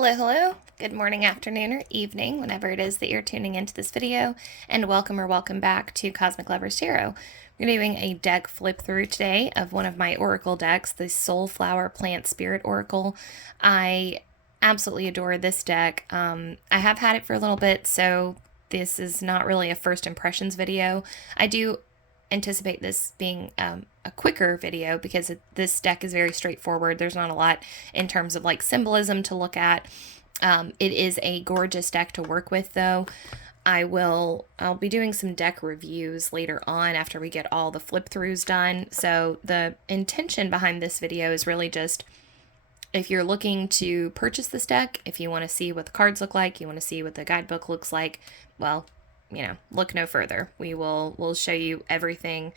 Hello, hello. Good morning, afternoon, or evening, whenever it is that you're tuning into this video, and welcome or welcome back to Cosmic Lovers Tarot. We're doing a deck flip through today of one of my oracle decks, the Soulflower Plant Spirit Oracle. I absolutely adore this deck. I have had it for a little bit, so this is not really a first impressions video. I do anticipate this being a quicker video because this deck is very straightforward. There's not a lot in terms of like symbolism to look at. It is a gorgeous deck to work with though. I'll be doing some deck reviews later on after we get all the flip throughs done. So the intention behind this video is really just if you're looking to purchase this deck, if you want to see what the cards look like, you want to see what the guidebook looks like, well, look no further. We'll show you everything.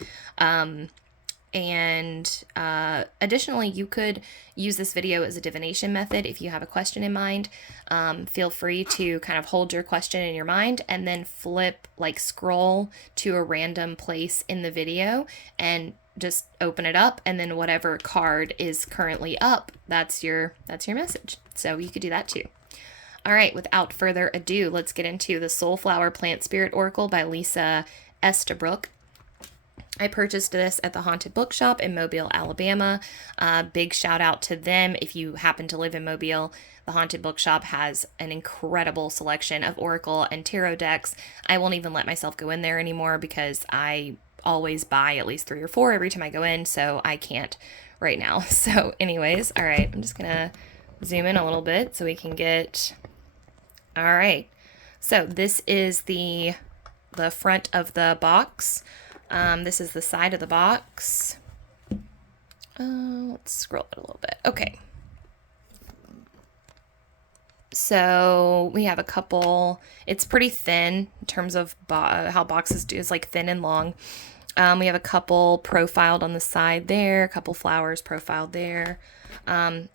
Additionally, you could use this video as a divination method if you have a question in mind. Feel free to kind of hold your question in your mind and then scroll to a random place in the video and just open it up, and then whatever card is currently up, that's your message. So you could do that too. All right, without further ado, let's get into the Soulflower Plant Spirit Oracle by Lisa Estabrook. I purchased this at the Haunted Bookshop in Mobile, Alabama. Big shout out to them if you happen to live in Mobile. The Haunted Bookshop has an incredible selection of oracle and tarot decks. I won't even let myself go in there anymore because I always buy at least 3 or 4 every time I go in, so I can't right now. So anyways, all right, I'm just gonna zoom in a little bit so we can get... All right, so this is the front of the box. This is the side of the box. Let's scroll it a little bit. Okay. So we have a couple, it's pretty thin in terms of how boxes do, it's like thin and long. We have a couple profiled on the side there, a couple flowers profiled there.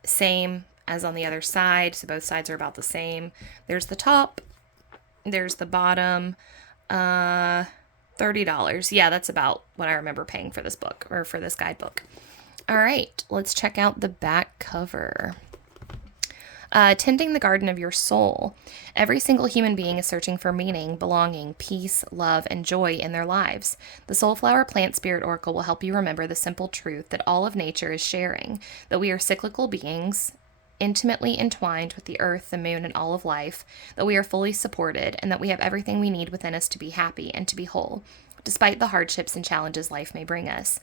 Same as on the other side, so both sides are about the same. There's the top, there's the bottom, $30. Yeah, that's about what I remember paying for this book, or for this guidebook. All right, let's check out the back cover. Tending the garden of your soul. Every single human being is searching for meaning, belonging, peace, love, and joy in their lives. The Soulflower Plant Spirit Oracle will help you remember the simple truth that all of nature is sharing, that we are cyclical beings, intimately entwined with the earth, the moon, and all of life, that we are fully supported, and that we have everything we need within us to be happy and to be whole, despite the hardships and challenges life may bring us.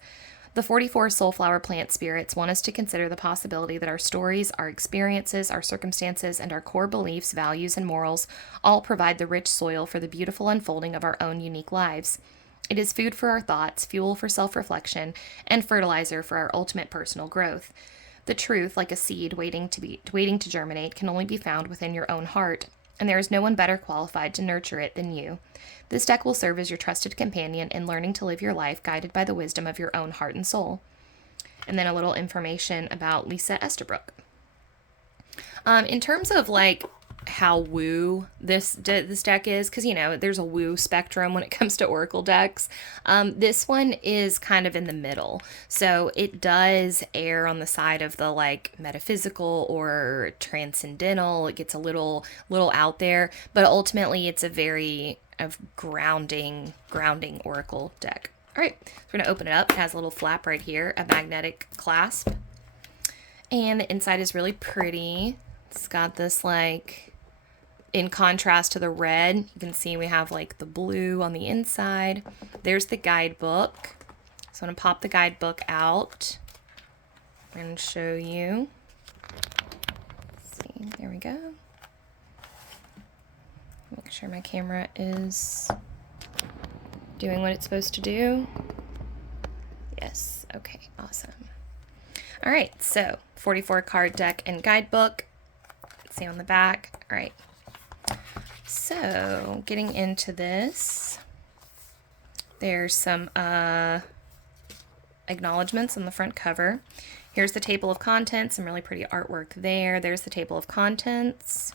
The 44 Soulflower Plant Spirits want us to consider the possibility that our stories, our experiences, our circumstances, and our core beliefs, values, and morals all provide the rich soil for the beautiful unfolding of our own unique lives. It is food for our thoughts, fuel for self-reflection, and fertilizer for our ultimate personal growth. The truth, like a seed waiting to germinate, can only be found within your own heart, and there is no one better qualified to nurture it than you. This deck will serve as your trusted companion in learning to live your life guided by the wisdom of your own heart and soul. And then a little information about Lisa Estabrook. In terms of how woo this deck is, because there's a woo spectrum when it comes to oracle decks. This one is kind of in the middle, so it does err on the side of the metaphysical or transcendental. It gets a little out there, but ultimately it's a very grounding oracle deck. All right, so we're gonna open it up. It has a little flap right here, a magnetic clasp, and the inside is really pretty. It's got this in contrast to the red, you can see we have the blue on the inside. There's the guidebook. So I'm going to pop the guidebook out and show you. Let's see, there we go. Make sure my camera is doing what it's supposed to do. Yes, okay, awesome. All right, so 44 card deck and guidebook. Let's see on the back. All right. So, getting into this, there's some acknowledgments on the front cover. Here's the table of contents, some really pretty artwork there. There's the table of contents.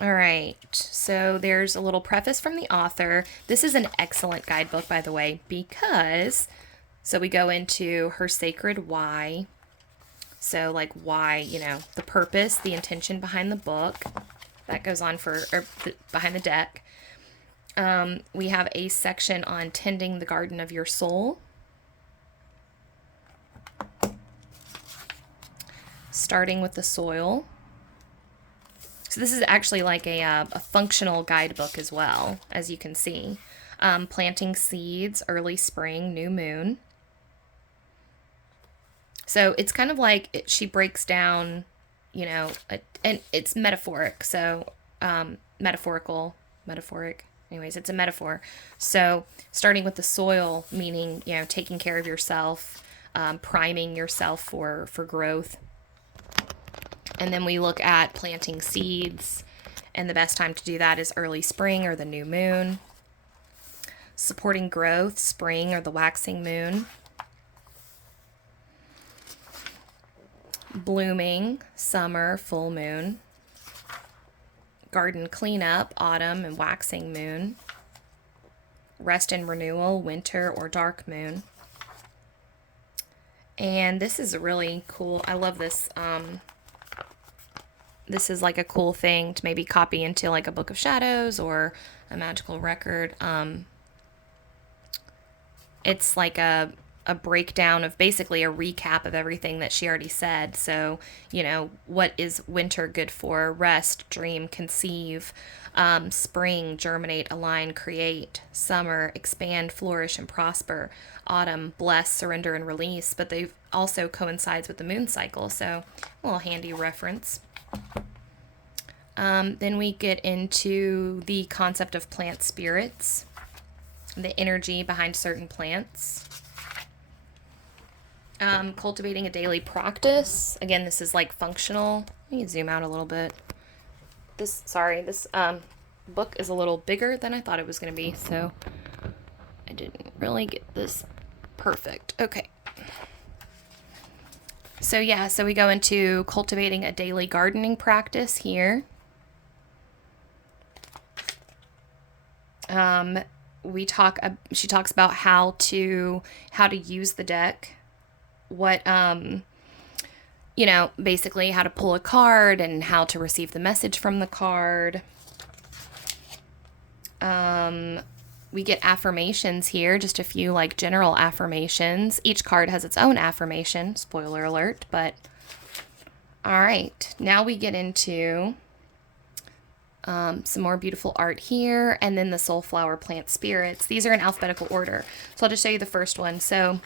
All right, so there's a little preface from the author. This is an excellent guidebook, by the way, because, so we go into her sacred why. So like why, the purpose, the intention behind the book. That goes on behind the deck. We have a section on tending the garden of your soul. Starting with the soil. So this is actually like a functional guidebook as well, as you can see. Planting seeds, early spring, new moon. So it's kind of like she breaks down, and it's metaphoric. So metaphoric. Anyways, it's a metaphor. So starting with the soil, meaning, taking care of yourself, priming yourself for growth. And then we look at planting seeds, and the best time to do that is early spring or the new moon. Supporting growth, spring or the waxing moon. Blooming, summer, full moon. Garden cleanup, autumn and waxing moon. Rest and renewal, winter or dark moon. And this is really cool. I love this. This is like a cool thing to maybe copy into like a book of shadows or a magical record. It's like a breakdown of basically a recap of everything that she already said. So, what is winter good for? Rest, dream, conceive. Spring, germinate, align, create. Summer, expand, flourish, and prosper. Autumn, bless, surrender, and release. But they also coincides with the moon cycle. So, a little handy reference. Then we get into the concept of plant spirits, the energy behind certain plants. Cultivating a daily practice. Again, this is like functional. Let me zoom out a little bit. This book is a little bigger than I thought it was going to be, so I didn't really get this perfect. Okay. So we go into cultivating a daily gardening practice here. She talks about how to use the deck, what, basically how to pull a card and how to receive the message from the card. We get affirmations here, just a few like general affirmations. Each card has its own affirmation, spoiler alert, but all right, now we get into some more beautiful art here, and then the Soulflower plant spirits. These are in alphabetical order. So I'll just show you the first one. So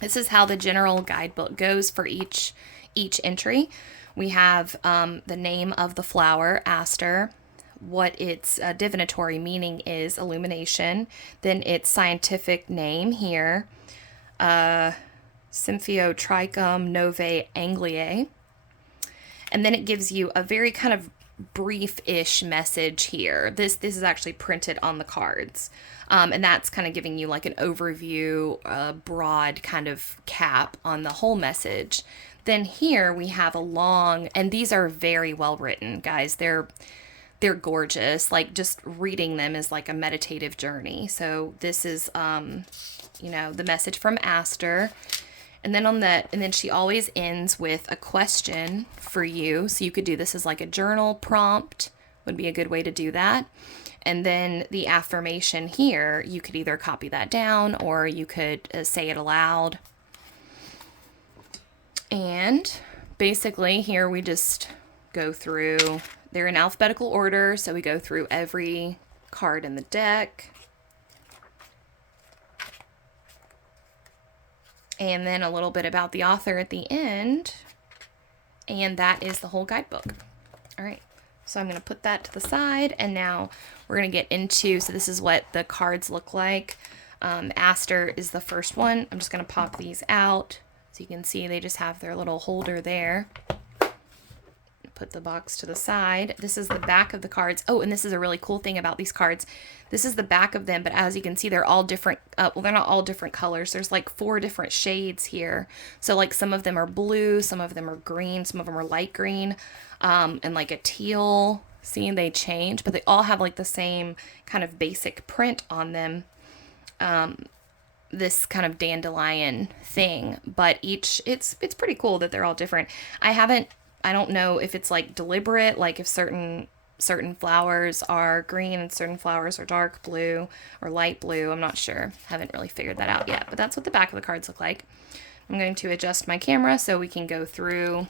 this is how the general guidebook goes for each entry. We have the name of the flower, aster, what its divinatory meaning is, illumination, then its scientific name here, Symphyiotrichum novae angliae, and then it gives you a very kind of brief-ish message here. This is actually printed on the cards, and that's kind of giving you like an overview, broad kind of cap on the whole message. Then here we have a long, and these are very well written, guys. They're gorgeous. Like just reading them is like a meditative journey. So this is the message from Aster. And then she always ends with a question for you. So you could do this as like a journal prompt, would be a good way to do that. And then the affirmation here, you could either copy that down or you could say it aloud. And basically here we just go through, they're in alphabetical order. So we go through every card in the deck. And then a little bit about the author at the end. And that is the whole guidebook. All right. So I'm going to put that to the side. And now we're going to get into, so this is what the cards look like. Aster is the first one. I'm just going to pop these out. So you can see they just have their little holder there. Put the box to the side. This is the back of the cards. Oh, and this is a really cool thing about these cards. This is the back of them, but as you can see, they're all different. Well, they're not all different colors. There's like 4 different shades here. So like some of them are blue, some of them are green, some of them are light green, and like a teal. Seeing they change, but they all have like the same kind of basic print on them. this kind of dandelion thing, but it's pretty cool that they're all different. I don't know if it's like deliberate, like if certain flowers are green and certain flowers are dark blue or light blue. I'm not sure. Haven't really figured that out yet, but that's what the back of the cards look like. I'm going to adjust my camera so we can go through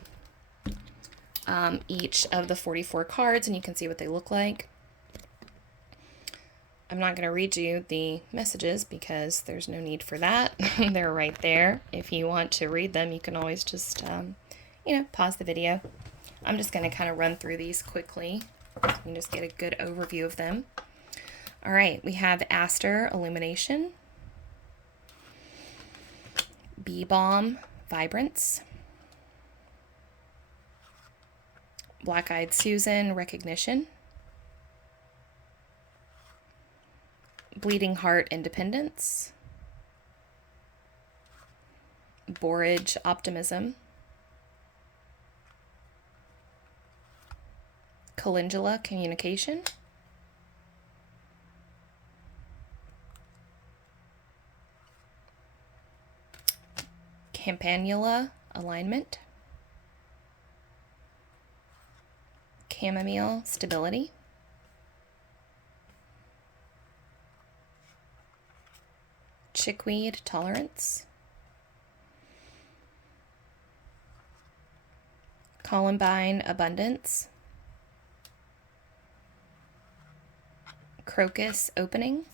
each of the 44 cards and you can see what they look like. I'm not going to read you the messages because there's no need for that. They're right there. If you want to read them, you can always just, pause the video. I'm just going to kind of run through these quickly. So you can just get a good overview of them. All right, we have Aster Illumination, Bee Balm Vibrance, Black-Eyed Susan Recognition, Bleeding Heart Independence, Borage Optimism, Calendula Communication, Campanula Alignment, Chamomile Stability, Chickweed Tolerance, Columbine Abundance, Crocus Opening,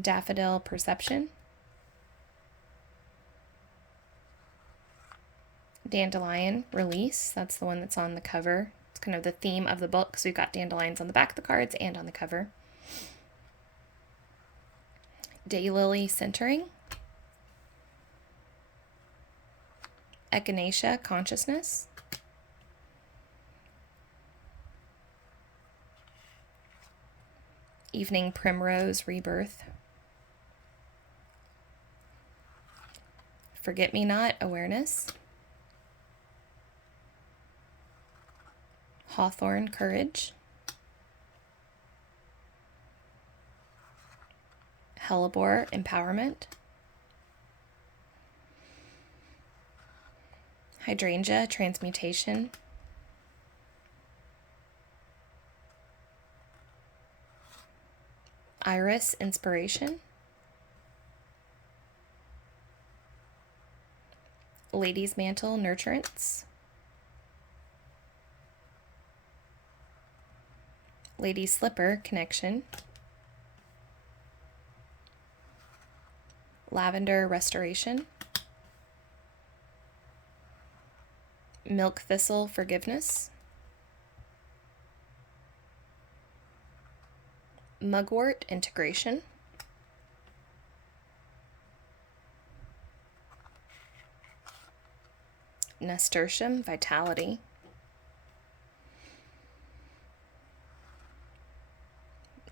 Daffodil Perception, Dandelion Release. That's the one that's on the cover. It's kind of the theme of the book, so we've got dandelions on the back of the cards and on the cover. Daylily Centering, Echinacea Consciousness, Evening Primrose Rebirth, Forget-Me-Not Awareness, Hawthorn Courage, Hellebore Empowerment, Hydrangea Transmutation, Iris Inspiration, Lady's Mantle Nurturance, Lady's Slipper Connection, Lavender Restoration, Milk Thistle Forgiveness, Mugwort Integration, Nasturtium Vitality,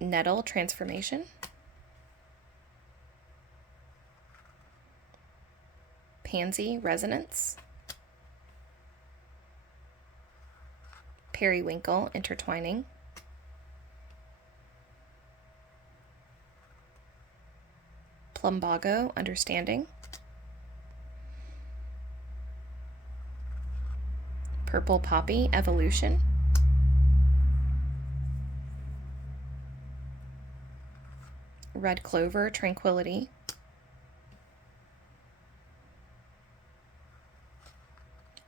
Nettle Transformation, Pansy Resonance, Periwinkle Intertwining, Plumbago Understanding, Purple Poppy Evolution, Red Clover Tranquility,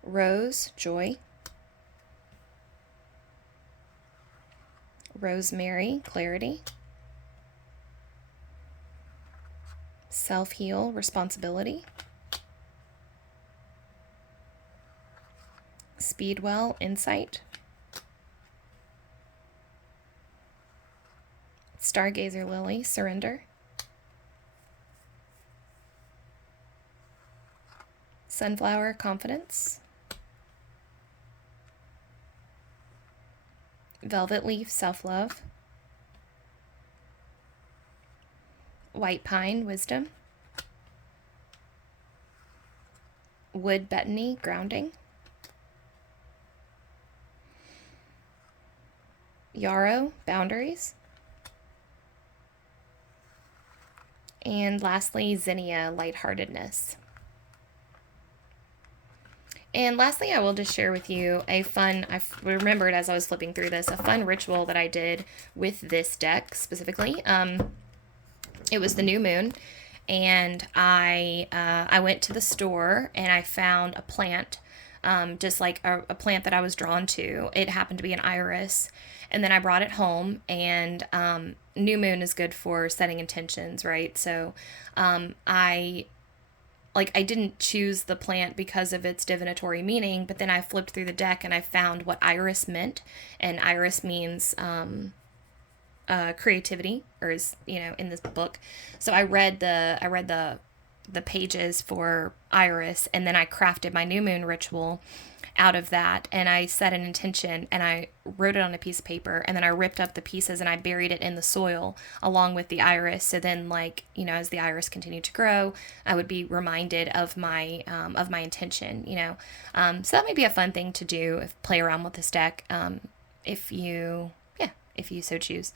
Rose Joy, Rosemary Clarity, Self-Heal Responsibility, Speedwell Insight, Stargazer Lily Surrender, Sunflower Confidence, Velvet Leaf Self-Love, White Pine Wisdom, Wood Betony Grounding, Yarrow Boundaries, And lastly, Zinnia, lightheartedness. And lastly, I will just share with you a fun, I remembered as I was flipping through this, a fun ritual that I did with this deck specifically. It was the new moon, and I went to the store and I found a plant, just like a plant that I was drawn to. It happened to be an iris, and then I brought it home. And new moon is good for setting intentions, right? So I didn't choose the plant because of its divinatory meaning, but then I flipped through the deck and I found what iris meant, and iris means creativity, or is in this book. So I read the pages for iris, and then I crafted my new moon ritual out of that, and I set an intention and I wrote it on a piece of paper, and then I ripped up the pieces and I buried it in the soil along with the iris. So then, as the iris continued to grow, I would be reminded of my intention. So that may be a fun thing to do, play around with this deck, if you so choose.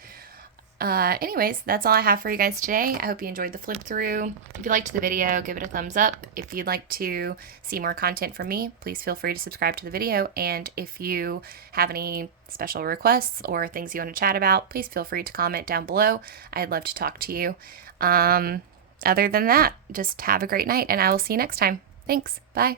Anyways, that's all I have for you guys today. I hope you enjoyed the flip through. If you liked the video, give it a thumbs up. If you'd like to see more content from me, please feel free to subscribe to the video. And if you have any special requests or things you want to chat about, please feel free to comment down below. I'd love to talk to you. Other than that, just have a great night, and I will see you next time. Thanks. Bye.